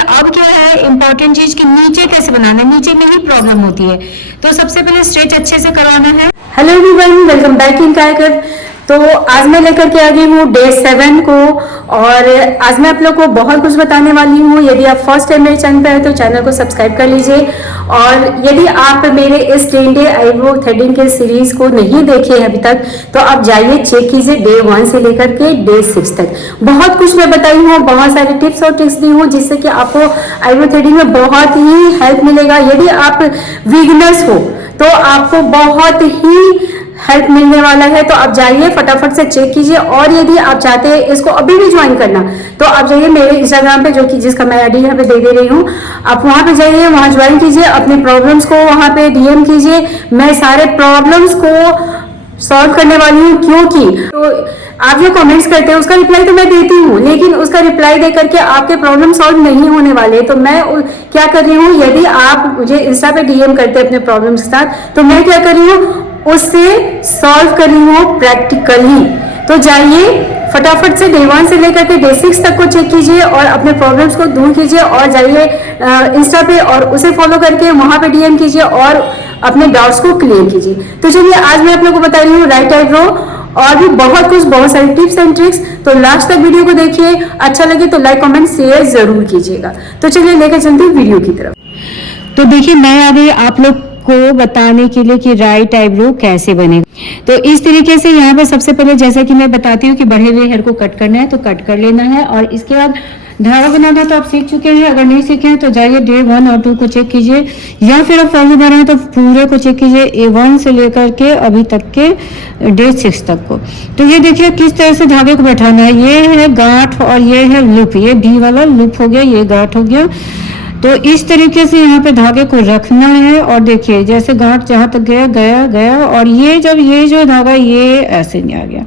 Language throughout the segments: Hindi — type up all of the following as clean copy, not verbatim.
अब क्या है इम्पोर्टेंट चीज कि नीचे कैसे बनाना है, नीचे में ही प्रॉब्लम होती है। तो सबसे पहले स्ट्रेच अच्छे से करवाना है। Hello everyone, welcome back in कायकर। तो आज मैं लेकर के आ गई हूँ डे 7 को, और आज मैं आप लोग को बहुत कुछ बताने वाली हूँ। यदि आप फर्स्ट टाइम मेरे चैनल पर है तो चैनल को सब्सक्राइब कर लीजिए, और यदि आप मेरे इस 10 डे आईब्रो थ्रेडिंग के सीरीज को नहीं देखे हैं अभी तक तो आप जाइए चेक कीजिए डे 1 से लेकर के डे 6 तक। बहुत कुछ मैं बताई हूँ, बहुत सारे टिप्स और ट्रिक्स दी हूँ जिससे कि आपको आईब्रो थ्रेडिंग में बहुत ही हेल्प मिलेगा। यदि आप बिगिनर्स हो तो आपको बहुत ही हेल्प मिलने वाला है, तो आप जाइए फटाफट से चेक कीजिए। और यदि आप चाहते हैं इसको अभी भी ज्वाइन करना तो आप जाइए मेरे इंस्टाग्राम पे, जो कि जिसका मैं आईडी यहाँ पे दे रही हूँ, आप वहां पे जाइए, वहां ज्वाइन कीजिए, अपने प्रॉब्लम्स को वहां पे डीएम कीजिए। मैं सारे प्रॉब्लम्स को सॉल्व करने वाली हूँ, क्योंकि तो आप जो कमेंट्स करते हैं उसका रिप्लाई तो मैं देती हूँ, लेकिन उसका रिप्लाई दे करके आपके प्रॉब्लम सॉल्व नहीं होने वाले। तो मैं क्या कर रही हूँ, यदि आप मुझे इंस्टा पे डीएम करते हैं अपने प्रॉब्लम्स के साथ, तो मैं क्या कर रही हूँ उससे सॉल्व कर रही हूँ प्रैक्टिकली। तो जाइए फटाफट से डे 1 से लेकर के डे 6 तक को चेक कीजिए और अपने प्रॉब्लम्स को दूर कीजिए, और जाइए इंस्टा पे और उसे फॉलो करके वहां पे डीएम कीजिए और अपने डाउट्स को क्लियर कीजिए। तो चलिए आज मैं आप लोगों को बता रही हूँ राइट आईब्रो और भी बहुत कुछ, बहुत सारी टिप्स एंड ट्रिक्स। तो लास्ट तक वीडियो को देखिए, अच्छा लगे तो लाइक कमेंट शेयर जरूर कीजिएगा। तो चलिए लेकर चलते हैं वीडियो की तरफ। तो देखिए मैं आ गई आप लोग को बताने के लिए कि राइट आईब्रो कैसे बनेगा। तो इस तरीके से यहाँ पे सबसे पहले जैसा कि मैं बताती हूँ कि बढ़े हुए हेयर को कट करना है, तो कट कर लेना है। और इसके बाद धागा बनाना तो आप सीख चुके हैं, अगर नहीं सीखे हैं तो जाइए डे 1 और 2 को चेक कीजिए, या फिर आप फॉलो कर रहे हैं तो पूरे को चेक कीजिए A1 से लेकर के अभी तक के डे 6 तक को। तो ये देखिए किस तरह से धागे को बैठाना है। ये है गांठ और ये है लूप, ये डी वाला लूप हो गया, ये गांठ हो गया। तो इस तरीके से यहाँ पे धागे को रखना है, और देखिए जैसे गांठ जहां तक गया गया गया, और ये जब ये जो धागा ये ऐसे नहीं आ गया,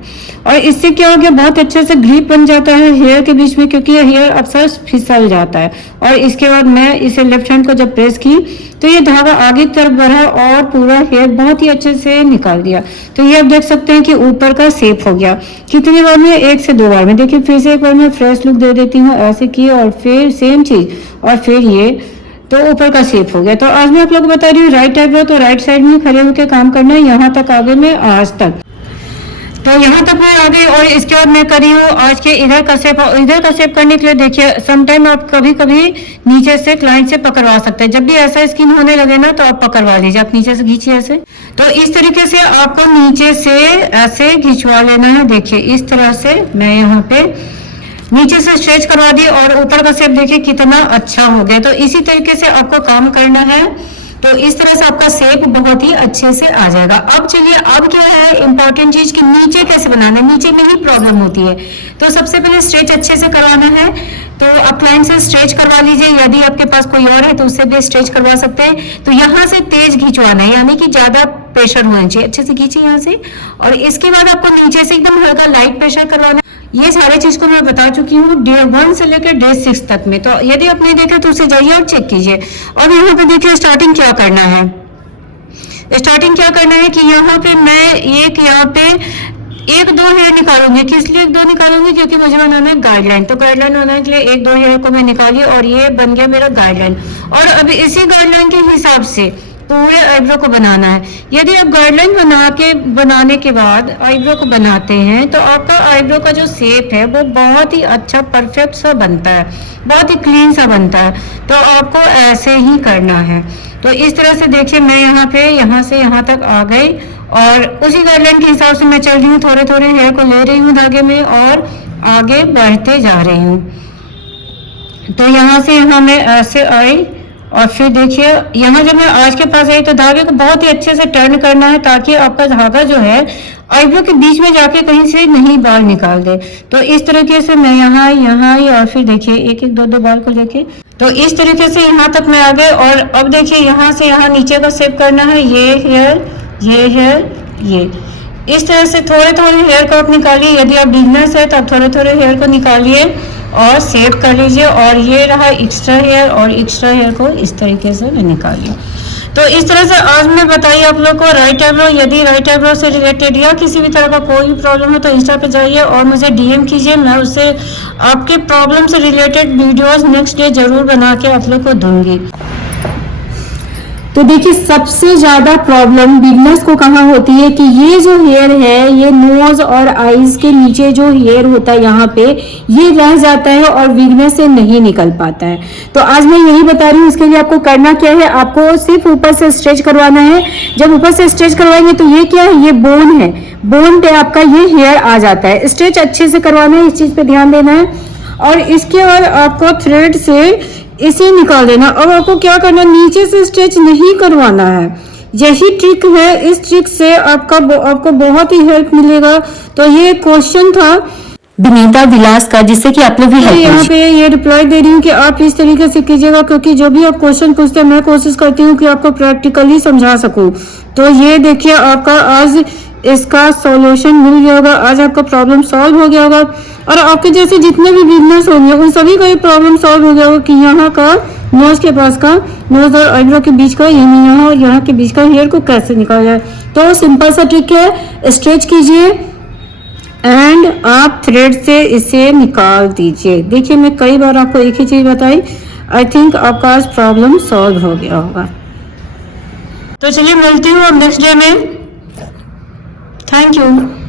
और इससे क्या हो गया बहुत अच्छे से ग्रिप बन जाता है हेयर के बीच में, क्योंकि ये हेयर अक्सर फिसल जाता है। और इसके बाद मैं इसे लेफ्ट हैंड को जब प्रेस की तो ये धागा आगे की तरफ बढ़ा और पूरा हेयर बहुत ही अच्छे से निकाल दिया। तो ये आप देख सकते हैं कि ऊपर का शेप हो गया। कितनी बार में, 1 से 2 बार में। देखिए फिर से एक बार मैं फ्रेश लुक दे देती हूँ, ऐसे की, और फिर सेम चीज, और फिर ये तो ऊपर का शेप हो गया। तो आज मैं आप लोगों को बता रही हूँ राइट आईब्रो, तो राइट साइड में खड़े होकर काम करना है। यहाँ तक आगे में आज तक, तो यहाँ तक मैं आ गई, और इसके बाद मैं करी हूँ आज के इधर का शेप। और इधर का शेप करने के लिए देखिए समटाइम आप कभी कभी नीचे से क्लाइंट से पकड़वा सकते हैं। जब भी ऐसा स्किन होने लगे ना तो आप पकड़वा लीजिए, आप नीचे से खींचिए ऐसे। तो इस तरीके से आपको नीचे से ऐसे खिंचवा लेना है। देखिए इस तरह से मैं यहाँ पे नीचे से स्ट्रेच करवा दी, और ऊपर का शेप देखिए कितना अच्छा हो गया। तो इसी तरीके से आपको काम करना है, तो इस तरह से आपका शेप बहुत ही अच्छे से आ जाएगा। अब चलिए अब क्या है इम्पोर्टेंट चीज कि नीचे कैसे बनाना है, नीचे में ही प्रॉब्लम होती है। तो सबसे पहले स्ट्रेच अच्छे से करवाना है, तो आप क्लाइंट से स्ट्रेच करवा लीजिए, यदि आपके पास कोई और है तो उससे भी स्ट्रेच करवा सकते हैं। तो यहाँ से तेज खिंचवाना है, यानी कि ज्यादा प्रेशर होना चाहिए, अच्छे से खींचिए यहाँ से। और इसके बाद आपको नीचे से एकदम हल्का लाइट प्रेशर करवाना। ये सारे चीज को मैं बता चुकी हूँ डे 1 से लेकर डे 6 तक में। तो यदि आप नहीं देखे तो उसे जाइए और चेक कीजिए। और यहाँ पे देखिए स्टार्टिंग क्या करना है, स्टार्टिंग क्या करना है कि यहाँ पे मैं यहाँ पे 1-2 हेयर निकालूंगी। किस लिए 1-2 निकालूंगी, क्योंकि मुझे बनाना है गाइडलाइन। तो गाइडलाइन बनाने के लिए 1-2 हेयर को मैं निकाली, और ये बन गया मेरा गाइडलाइन। और अभी इसी गाइडलाइन के हिसाब से पूरे आईब्रो को बनाना है। यदि आप गाइडलाइन बनाने के बाद आईब्रो को बनाते हैं तो आपका आईब्रो का जो शेप है वो बहुत ही अच्छा परफेक्ट सा बनता है, बहुत ही क्लीन सा बनता है। तो आपको ऐसे ही करना है। तो इस तरह से देखिए मैं यहाँ पे यहाँ से यहाँ तक आ गई, और उसी गाइडलाइन के हिसाब से मैं चल रही हूँ। थोड़े थोड़े हेयर को ले रही हूँ धागे में और आगे बढ़ते जा रही हूँ। तो यहाँ से यहाँ मैं ऐसे आई, और फिर देखिए यहाँ जब मैं आज के पास आई तो धागे को बहुत ही अच्छे से टर्न करना है, ताकि आपका धागा जो है आईब्रो के बीच में जाके कहीं से नहीं बाल निकाल दे। तो इस तरीके से मैं यहाँ आई, और फिर देखिए 1-1 2-2 बाल को लेके, तो इस तरीके से यहाँ तक मैं आ गई। और अब देखिए यहाँ से यहाँ नीचे का शेप करना है। ये हेयर, ये हेयर, ये इस तरह से थोड़े थोड़े हेयर को आप निकालिए। यदि आप बिगनर्स है तो आप थोड़े थोड़े हेयर को निकालिए और शेप कर लीजिए। और ये रहा एक्स्ट्रा हेयर, और एक्स्ट्रा हेयर को इस तरीके से मैं निकालिए। तो इस तरह से आज मैं बताइए आप लोग को राइट आईब्रो। यदि राइट आईब्रो से रिलेटेड या किसी भी तरह का कोई प्रॉब्लम हो तो इंस्टा पे जाइए और मुझे डीएम कीजिए। मैं उससे आपके प्रॉब्लम से रिलेटेड वीडियोस नेक्स्ट डे जरूर बना के आप लोग को दूंगी। तो देखिए सबसे ज्यादा प्रॉब्लम बिगनर्स को कहाँ होती है कि ये जो हेयर है, ये नोज और आईज के नीचे जो हेयर होता है यहाँ पे, ये रह जाता है और बिगनर से नहीं निकल पाता है। तो आज मैं यही बता रही हूँ, इसके लिए आपको करना क्या है, आपको सिर्फ ऊपर से स्ट्रेच करवाना है। जब ऊपर से स्ट्रेच करवाएंगे तो ये क्या है, ये बोन है, बोन पे आपका ये हेयर आ जाता है। स्ट्रेच अच्छे से करवाना है, इस चीज पे ध्यान देना है। और इसके बाद आपको थ्रेड से इसे निकाल देना। अब आपको क्या करना, नीचे से स्ट्रेच नहीं करवाना है। यही ट्रिक है, इस ट्रिक से आपको बहुत ही हेल्प मिलेगा। तो ये क्वेश्चन था विनीता विलास का, जिससे कि आप लोग भी हेल्प यहाँ पे ये रिप्लाई दे रही हूँ कि आप इस तरीके से कीजिएगा, क्योंकि जो भी आप क्वेश्चन पूछते हैं मैं कोशिश करती हूँ कि आपको प्रैक्टिकली समझा सकूं। तो ये देखिए आपका आज इसका सॉल्यूशन मिल गया होगा, आज आपका प्रॉब्लम सॉल्व हो गया होगा। और आपके जैसे जितने भी बिजनेस होंगे उन सभी का ये प्रॉब्लम सॉल्व हो गया होगा कि यहाँ का नोज के पास का, नोज और आईब्रो के बीच का, यहाँ और यहाँ के बीच का हेयर को कैसे निकाला जाए। तो सिंपल सा ट्रिक है, स्ट्रेच कीजिए एंड आप थ्रेड से इसे निकाल दीजिए। देखिए मैं कई बार आपको एक ही चीज बताई, आई थिंक आपका आज प्रॉब्लम सॉल्व हो गया होगा। तो चलिए मिलती हूँ अब नेक्स्ट डे में। Thank you.